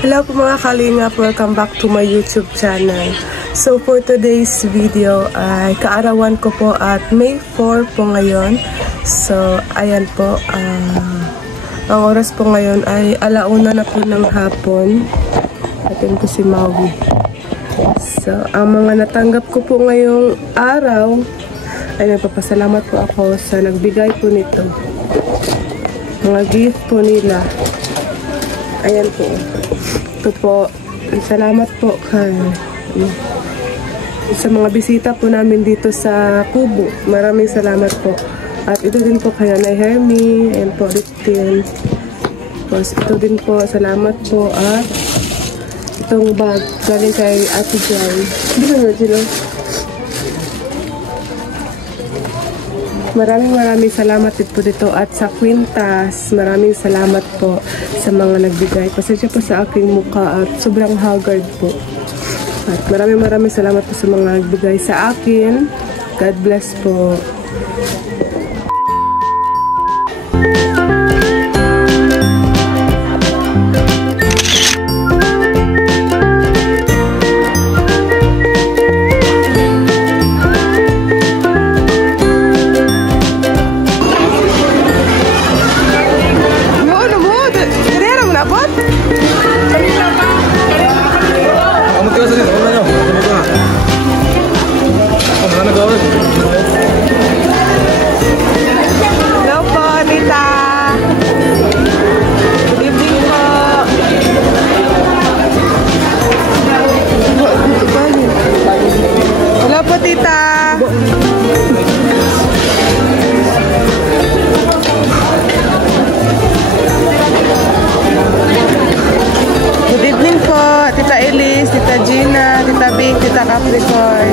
Hello po mga kalingap, welcome back to my YouTube channel. So for today's video ay kaarawan ko po at May 4 po ngayon. So ayan po, ang oras po ngayon ay 1:00 na po ng hapon. Atin po si Maui. So ang mga natanggap ko po ngayong araw ay nagpapasalamat po ako sa nagbigay po nito. Mga gift po nila. Ayan po. Ito po, salamat po sa mga bisita po namin dito sa Kubo. Maraming salamat po. At ito din po kay Nanay Hermie. Ayan po, Riptin. Tapos ito din po, salamat po. At itong bag galing kay Ate Jai. Hindi sila. Maraming salamat din po dito. At sa Quintas, maraming salamat po sa mga nagbigay. Pasensya po sa aking mukha at sobrang haggard po. At maraming salamat po sa mga nagbigay sa akin. God bless po. Tita Capricorn.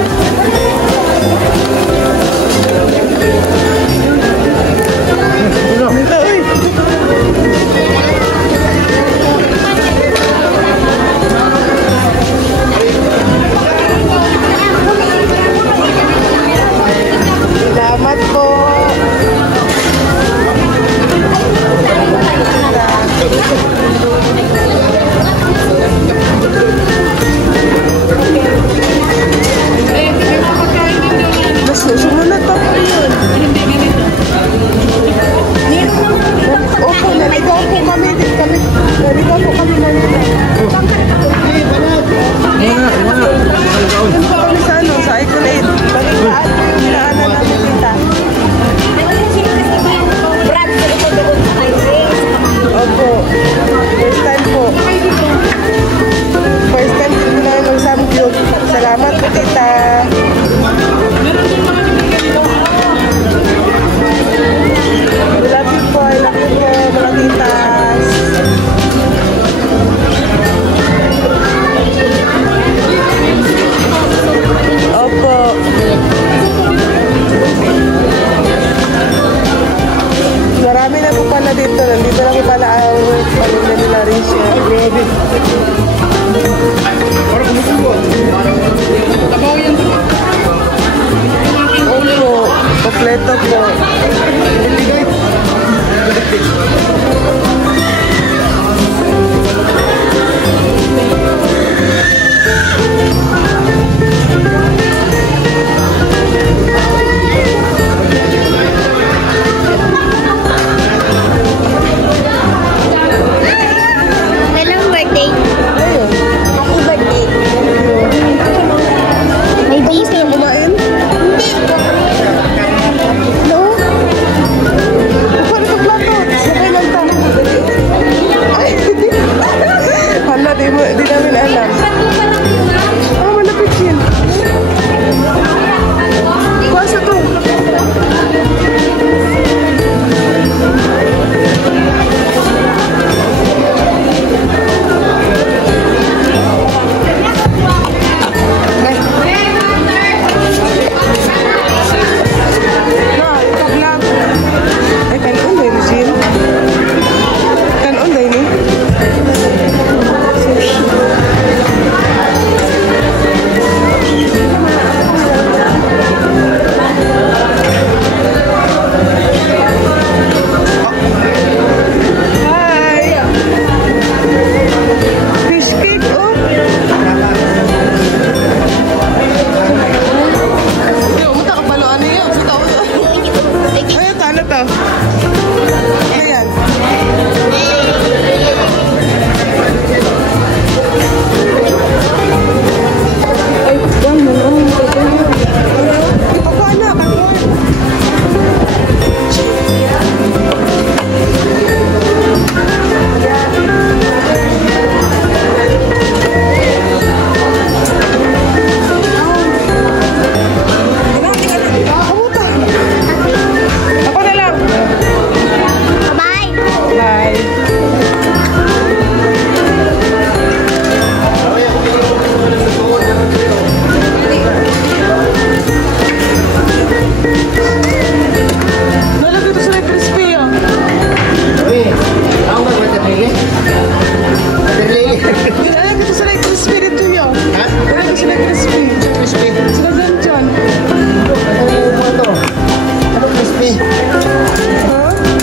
Salamat po. Sumunod pa po yun. Hindi ganito. Opo, naligaw po kami. Naligaw po kami na nila. Yun po kami sa ano, sa Iconade. Balikaan po yung naanan namin kita. Opo. First time po. First time po na yung samgyup. Salamat po, tita. Marami na po pala dito. Nandito lang pala ang pamilya nila rin siya. Opo, kompleto po.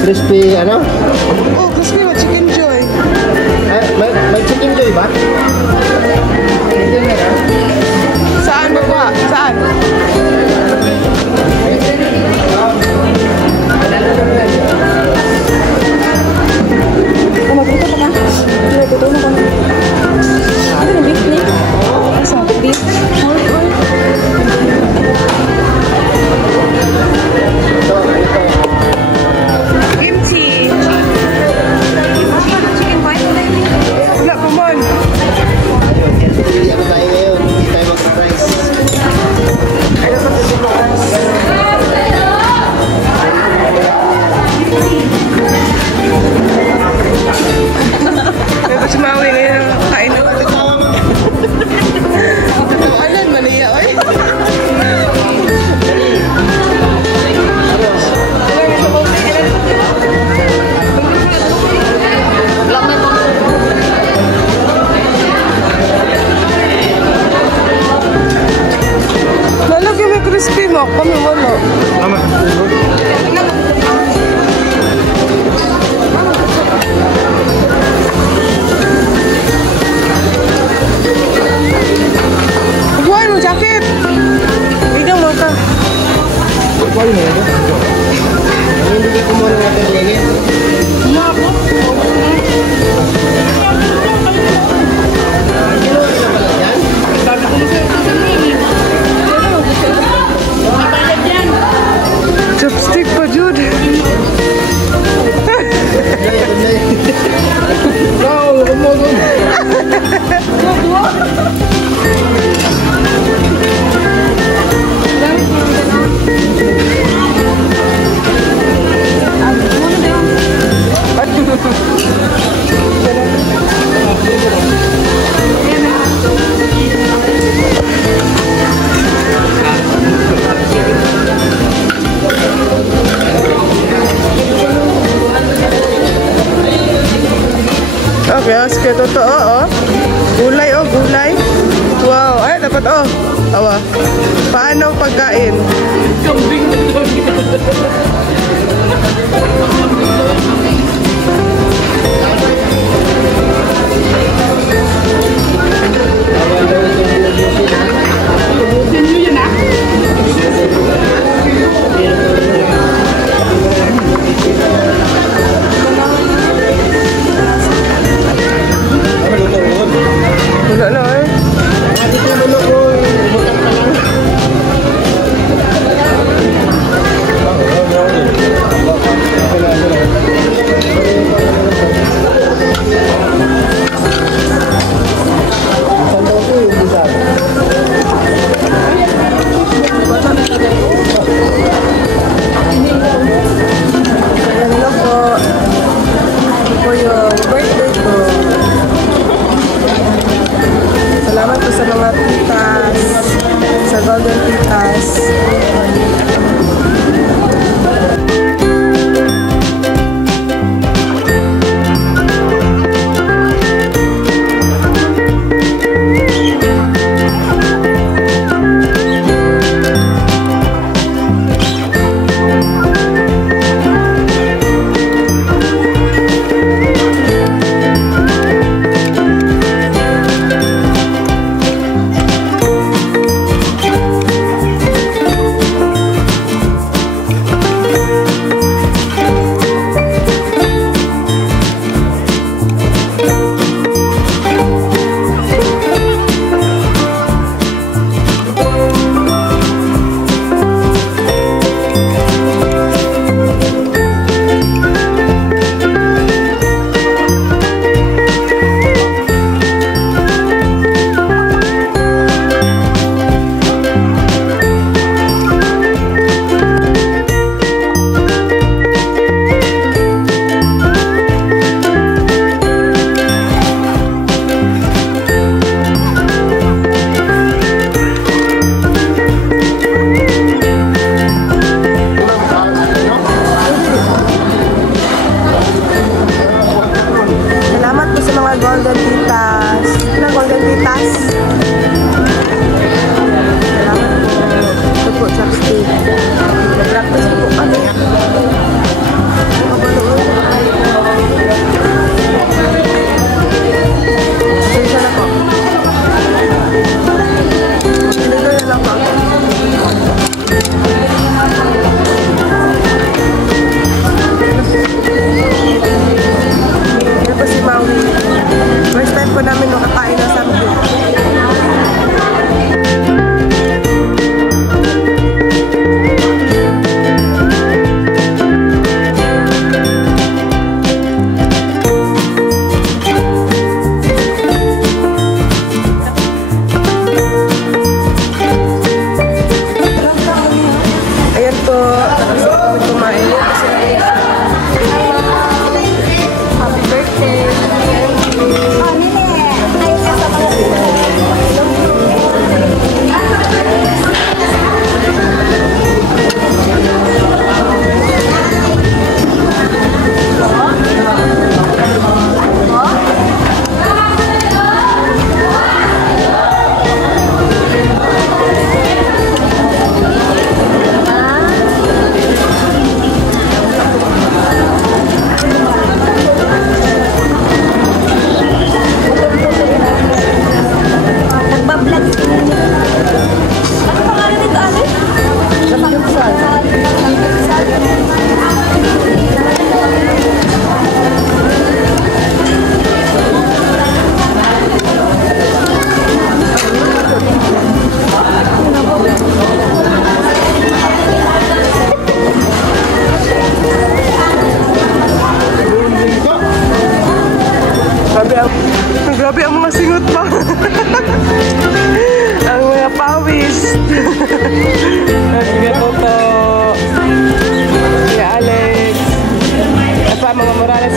Crispy, ano? Oh, crispy with chicken joy. May chicken joy ba? Hindi na na. Saan mo ba? Saan? Magluto pa ka? Nagluto na ka na. Ano na beef ni? Asa mo beef? Kimchi. Chicken pie mo na yun. Wala pa man. Hindi ano tayo ngayon. Hindi tayo mag-price. Ito si Maui ngayon. Kain na. Alan, maniya. Oy. Lalagyan may crispy mo. Kami wala. Mama. Buhay mo, jacket! Bigyan mo ka. Why mo yun? Hindi ko muna natin lingit. Chopstick pa, Jude. No, kumulong. Okay, sige, totoo, oh. Gulay, oh, gulay. Wow, ay, dapat, oh. Awa. Paano pagkain? Wala na, eh. Hindi ko naman ako. Umutak ka lang.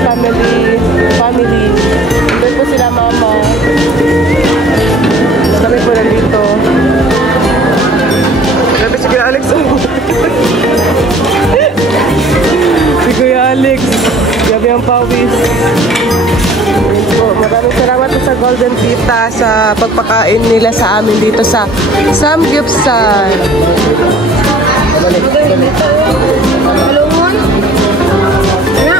family. Doon po sila mama. Kami po nandito. Grabe si Kuya Alex. Si Kuya Alex. Grabe ang pawis. Maraming salamat po sa Golden Tita sa pagpakain nila sa amin dito sa Samgyupsal. Malungon? Ano?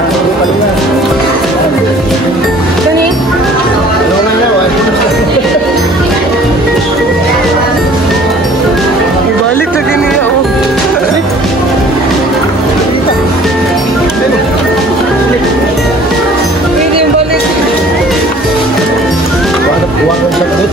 Gani? Ibalik lagi niya oh. Pwede yung balik. Huwag ang sakit.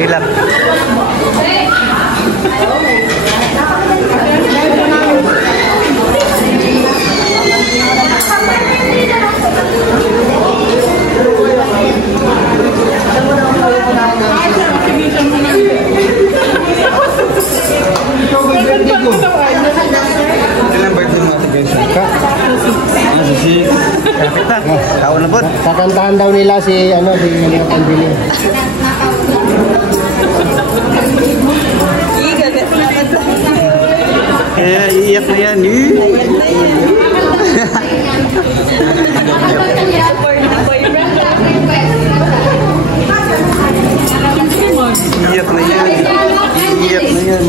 Hilak. Kakantahan daw nila si ano di mga pambili. Kaya iiyak na yan. Iiyak na yan. Iiyak na yan.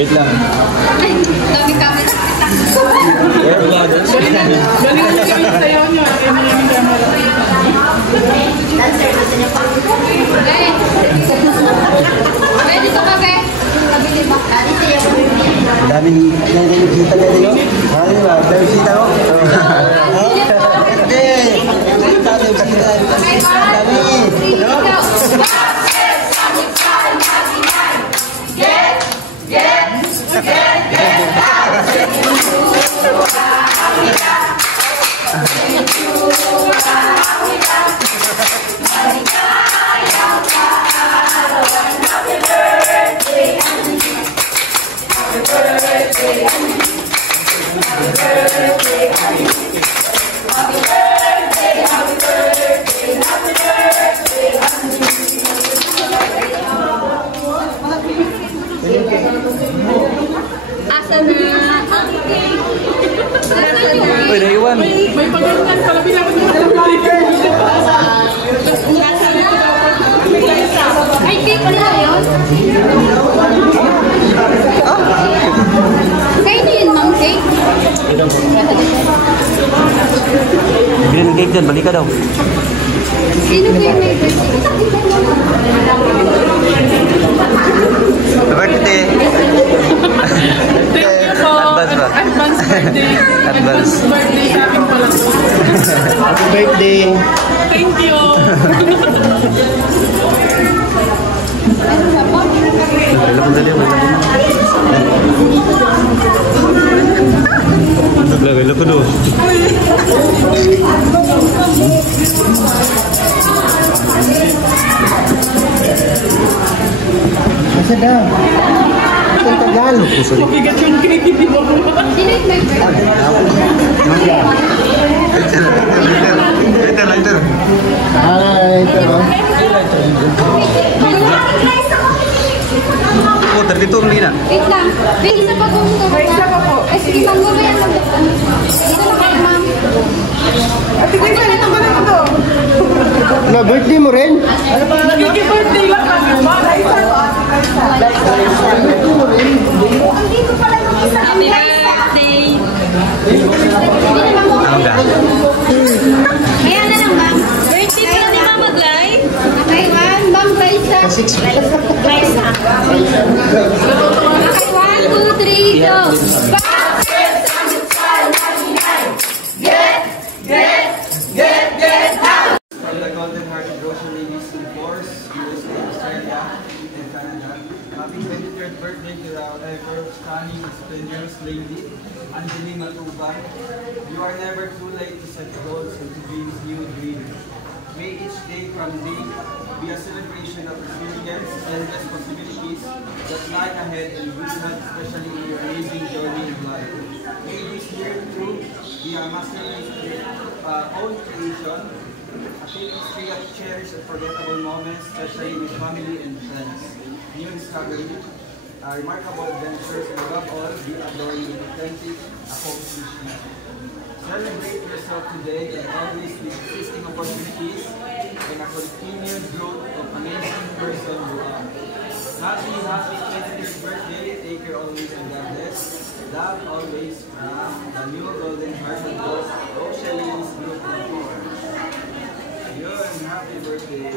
Wait lang. Ay, dami kami. Dito ka, Be. Daming kita na rin, no? Daming kita, no? Asa na? Uy, naiwan. May pagkakas pala bilang Ay, cake pala yun? Kayo na yun, ma'am, cake? Bili ng cake dyan, balik ka daw. Sino kayo may Birthday. Thank you po. Advance ba? Advance birthday. Advance. Birthday sa akin pala. Happy birthday. Thank you. Wala kong dali, wala kong. Wala ko doon. Masa dah? Ito tagal. Mabigat yung cake, hindi mo po. Sino yung may birthday? Later. Ito. Oh, dito lagi na. Wait lang. Wait, isa pa kung ito. Isa pa po. ma'am. Mamaya lang dito. Dito na kayo, ma'am. Ate Grace, ito ba na ito? Na birthday mo rin? Nagki-birthday lang kami. Andito pala yung isa. Happy birthday! Anong ga? Kaya na lang, ma'am. Birthday pala ni Mama Glay. Okay, one. Ma'am, Raisa. Raisa. Okay, 1, 2, 3, go. From the Golden Hearted Grocery Ladies in Force, USA, Australia, and Canada. Happy 23rd birthday to our ever stunning, splendorous lady, Angelina Tuban. You are never too late to set goals and to dream new dreams. May each day from day be a celebration of resilience, endless possibilities that lie ahead and good health, especially in your amazing journey in life. May this year too be a masterpiece own creation, a tapestry of cherished and forgettable moments, especially with family and friends. New discovery, remarkable adventures, and above all, be adoring with authentic accomplishment. Celebrate yourself today and always with existing opportunities and a continued growth of amazing person you are. Happy 23rd birthday, take care always and God bless. Love always from the new Golden Hearted Grocery Ladies Group of Four. Yun, happy birthday.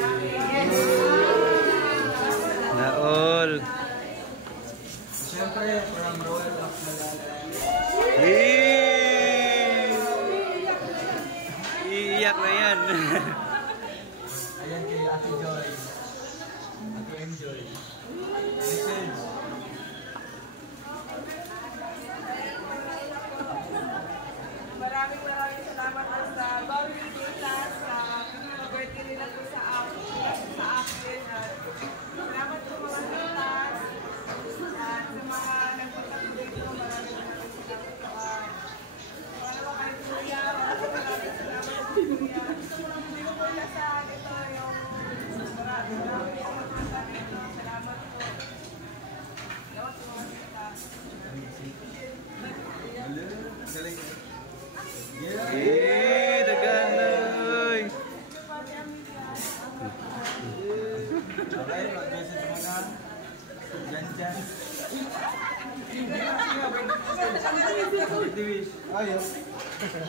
Naol. Siyempre, from Royal of Malalayang. Iiyak na yan. Ayan kay Ate Joy. Ate Enjoy. Message. Maraming salamat po sa Bobby Dita sa birthday nila po sa akin. Salamat po mga titas at sa mga nagpunta po dito. Maraming salamat po. Wala ba kayo kuya? Maraming salamat po kuya. Hindi ko po nasa ito yung maraming pumunta dito. Salamat po. Salamat po mga titas. Galing. Daganoy. Okay, mag-message muna. Dyan. Birthday wish. Ayos.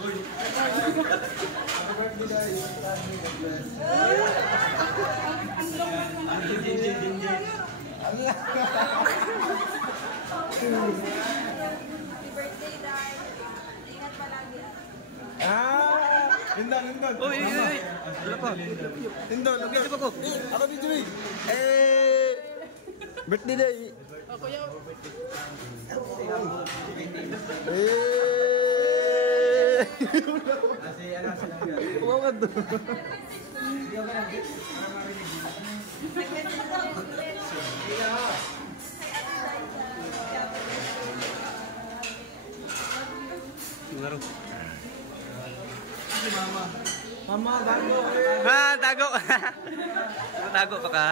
Uy. Happy birthday guys. God bless. Jin. Lindon. Uy. Wala pa. Lindon, Video pa ko. Ako video eh. Birthday day. Kasi ano sila nga. Umawad doon. Hindi ako lang. Para marinig. Laro. Mama, bago. Tago. Tago pa ka.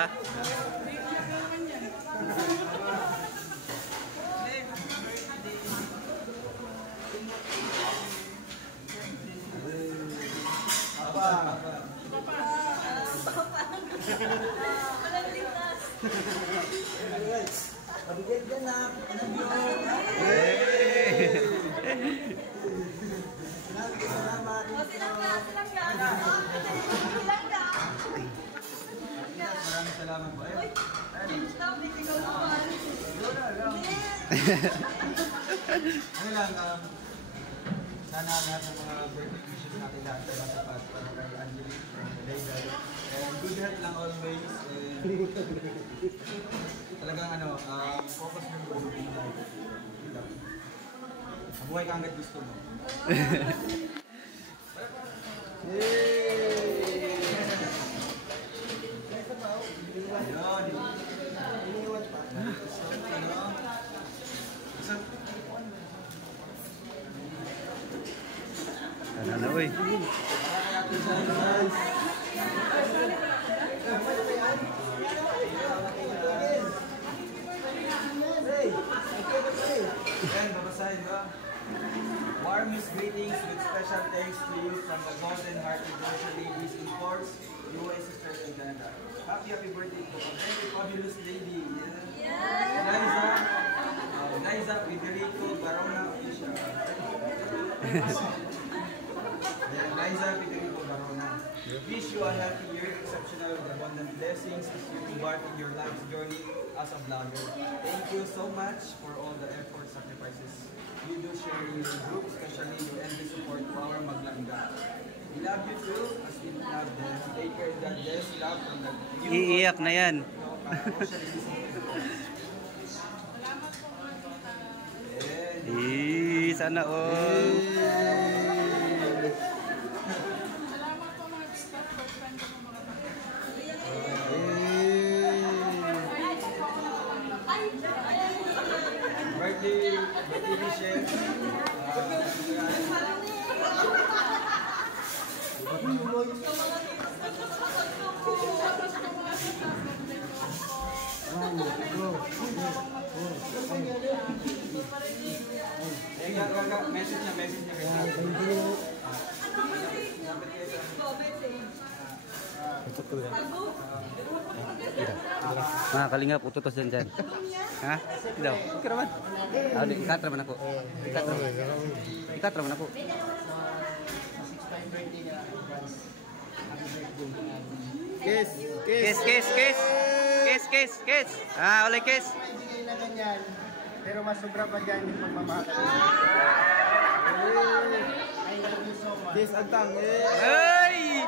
Pabigyan dyan na. Maraming salamat po. Ano lang, sana lahat ng mga birthday wishes natin lahat ay matapat para kay Angelique from Dayday. And good health lang always. And talagang focus mo yung good life. Mabuhay ka hanggat gusto mo. Ano na, uy. Ayan, babasahin ba? Warmest greetings with special thanks to you from the Golden Hearted Rosary Ladies in Force, US Church in Canada. Happy birthday to a very fabulous lady. Liza Federico Barona Official. Liza Federico Barona. Wish you a healthy year, exceptional with abundant blessings as you embark in your life's journey as a vlogger. Thank you so much for all the effort, sacrifices you do share in your group, especially your endless support to our Maglangga. We love you too, as we love them. Take care, God bless. Love from the Iiyak na yan. Sana all. Birthday wishes. Message niya Mga kalingap, ututos dyan. Ha? Daw. Okay naman. Ikat naman ako. Ikat naman ako. Kiss. Oleh kiss. Hindi na ganyan. Pero mas sobra pa dyan yung pagmamahal. I love you so much. Kiss Antang. Hey!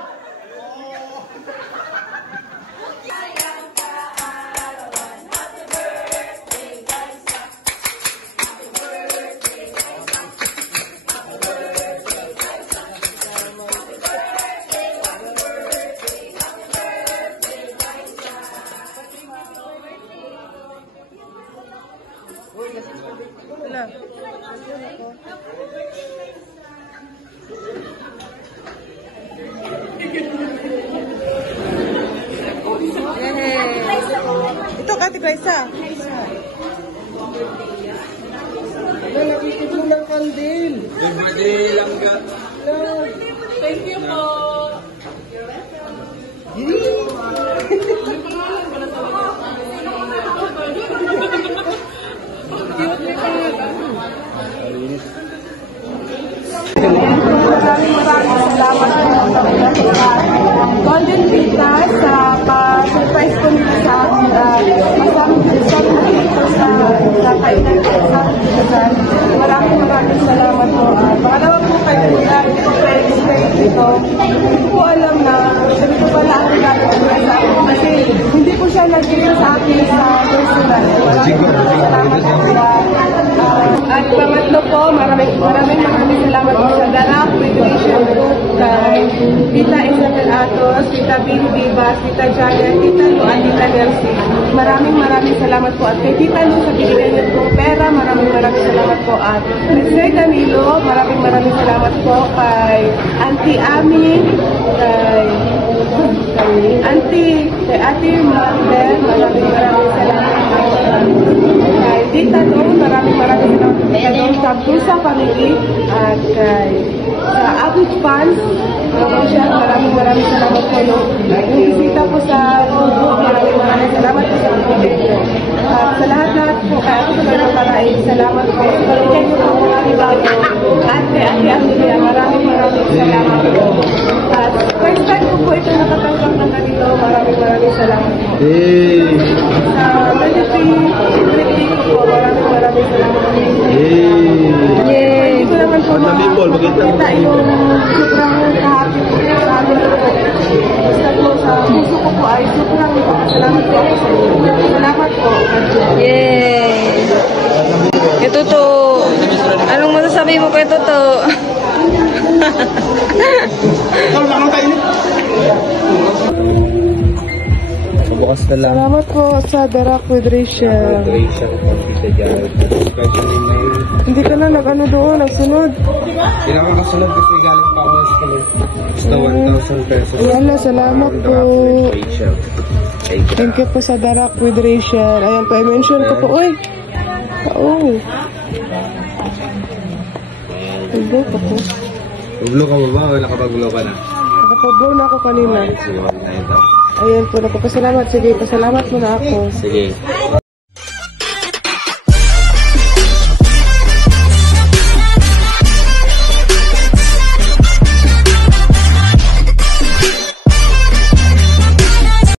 Ito, Kati Graisa. Nalagitid mo ng kandil. Birthday Langga. Thank you po. Maraming salamat po Golden Vita sa pa-surprise ko nito sa akin. Maraming salamat po. Pangalawa po kayo na experience ito. Hindi ko alam na sabi ko pala ang gagawin sa akin kasi hindi ko siya nagkita sa akin sa personal. Maraming salamat po sa at pangatlo po, maraming salamat po sa Darak Federation Group kay Tita Isabel Atos, Tita Billy Vivas, Tita Janet, Tita Lu at Tita Nelsie. Maraming salamat po at kay Tita Lu sa binigay niyo po pera, maraming salamat po at kay Sir Camilo, maraming salamat po kay Auntie Ami, kay Ate Maribel, maraming salamat po kay Tita Lu, maraming salamat po kay sa Pusa Family at kay sa Average Fans, maraming salamat po yung bisita po sa Facebook, maraming salamat po sa video. At sa lahat po, kaya ako sa mga paraing, salamat po. Kaya po po maraming bago. At kay Ate Amelia, maraming salamat po. At first time po ito nakatanggap ng ganito, maraming salamat po. Sa birthday ko po, maraming salamat po. Hindi ko naman po makita yung sobrang happy po sa amin po. Basta po sa puso ko po ay sobrang salamat po sa inyo. Salamat po. Yay! Ito to. Anong masasabi mo kay Toto? Salamat po sa Darak Federation. Hindi ka na nag-ano doon, nagsunod. Hindi na ako nagsunod kasi galing pa ako sa school. Basta 1,000 pesos. Wala, salamat po. Thank you po sa Darak Federation. Ayan po, i-mention ko po. Uy! Oo. Hindi pa po. Blow ka ba ba o nakapag-blow ka na? Nakapag-blow na ako kanina. Sige, wag na ito. Ayan po, nagpapasalamat. Sige, pasalamat mo na ako. Sige.